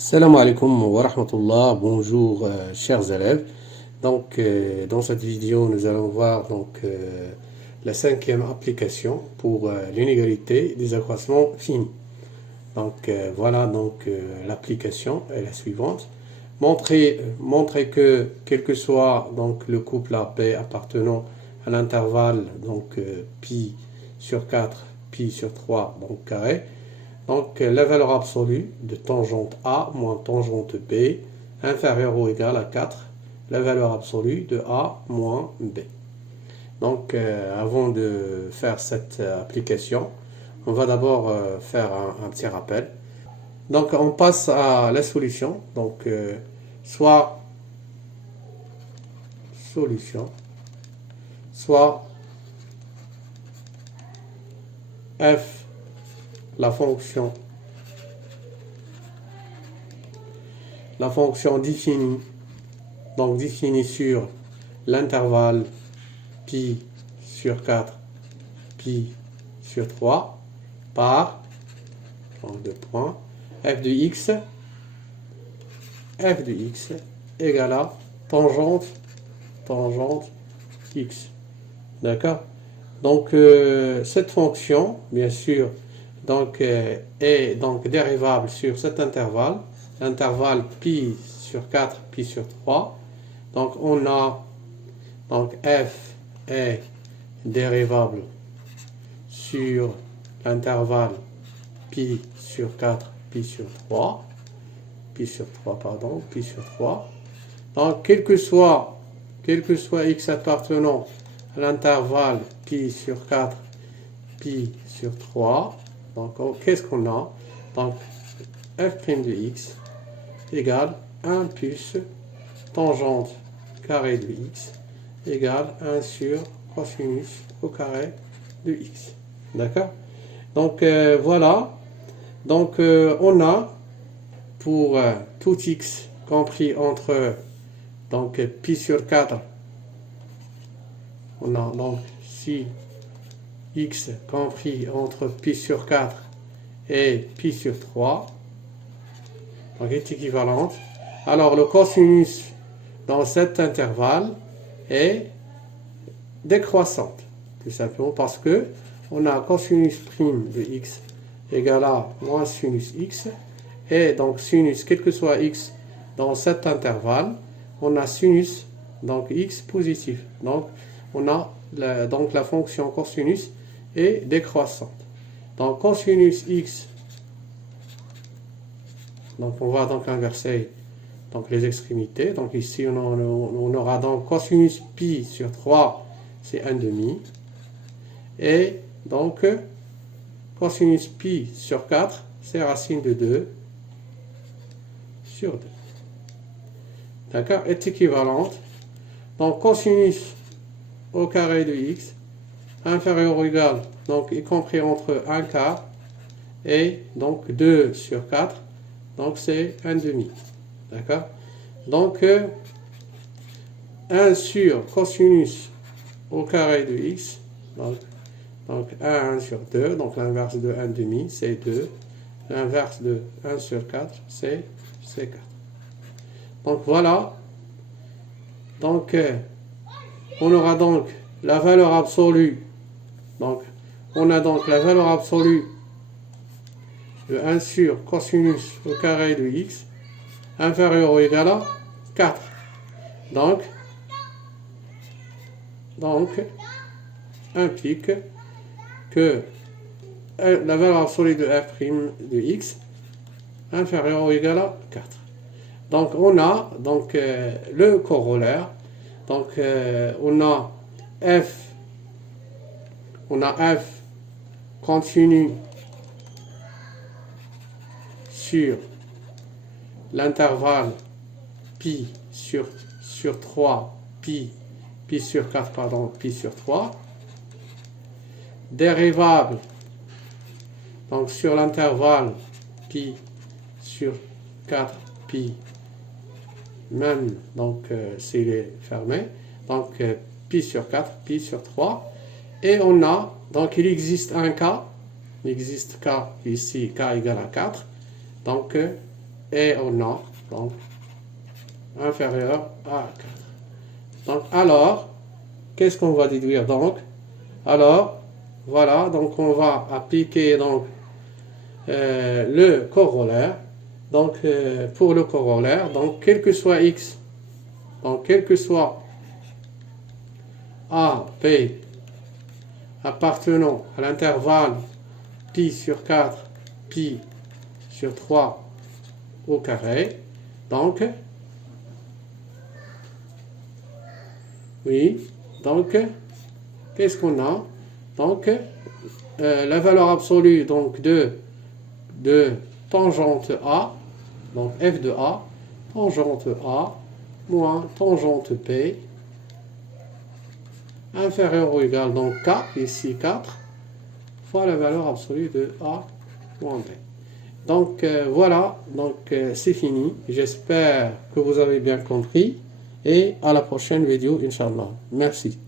Salam alaikum wa rahmatullah, bonjour chers élèves. Dans cette vidéo, nous allons voir la cinquième application pour l'inégalité des accroissements finis. L'application est la suivante. Montrer que quel que soit le couple AP appartenant à l'intervalle pi sur 4, pi sur 3 carré. La valeur absolue de tangente A moins tangente B inférieure ou égale à 4, la valeur absolue de A moins B. Avant de faire cette application, on va d'abord faire un petit rappel. On passe à la solution. Soit solution, soit f la fonction définie, définie sur l'intervalle pi sur 4, pi sur 3 par deux points f de x égale à tangente x. D'accord. Cette fonction, bien sûr, est dérivable sur cet intervalle, l'intervalle pi sur 4, pi sur 3. On a f est dérivable sur l'intervalle pi sur 4, pi sur 3. Quel que soit x appartenant à l'intervalle pi sur 4, pi sur 3, qu'est-ce qu'on a? F' de x égale 1 plus tangente carré de x égale 1 sur cosinus au carré de x. D'accord? Voilà. On a pour tout x compris entre pi sur 4, on a si x compris entre pi sur 4 et pi sur 3 est équivalente. Alors le cosinus dans cet intervalle est décroissante, tout simplement parce que on a cosinus prime de x égale à moins sinus x, et sinus, quel que soit x dans cet intervalle, on a sinus x positif. On a la fonction cosinus est décroissante. Cosinus x, on va inverser les extrémités. Ici on aura cosinus pi sur 3, c'est 1,5, et cosinus pi sur 4, c'est racine de 2 sur 2. D'accord, est équivalente. Cosinus au carré de x inférieur ou égal, y compris entre 1 quart et 2 sur 4, c'est 1,5. D'accord. 1 sur cosinus au carré de x, 1 sur 2, l'inverse de 1,5 c'est 2, l'inverse de 1 sur 4 c'est 4. Voilà. On aura la valeur absolue. On a la valeur absolue de 1 sur cosinus au carré de x inférieur ou égal à 4. Implique que la valeur absolue de f' de x inférieur ou égal à 4. On a le corollaire. On a f continue sur l'intervalle pi sur 3, pi sur 4, pi sur 3, dérivable sur l'intervalle pi sur 4, pi, même s'il est fermé, pi sur 4, pi sur 3, et on a il existe k ici, k égale à 4, et on a donc inférieur à 4. Donc alors, qu'est-ce qu'on va déduire donc? Alors, voilà, donc on va appliquer donc le corollaire. Donc pour le corollaire, donc quel que soit x, donc quel que soit a, p appartenant à l'intervalle pi sur 4, pi sur 3 au carré, donc oui, donc qu'est-ce qu'on a? Donc la valeur absolue donc de tangente A, donc f de A, tangente A moins tangente P inférieur ou égal donc K, ici 4, fois la valeur absolue de A moins B. Donc voilà, donc c'est fini. J'espère que vous avez bien compris et à la prochaine vidéo, Inch'Allah. Merci.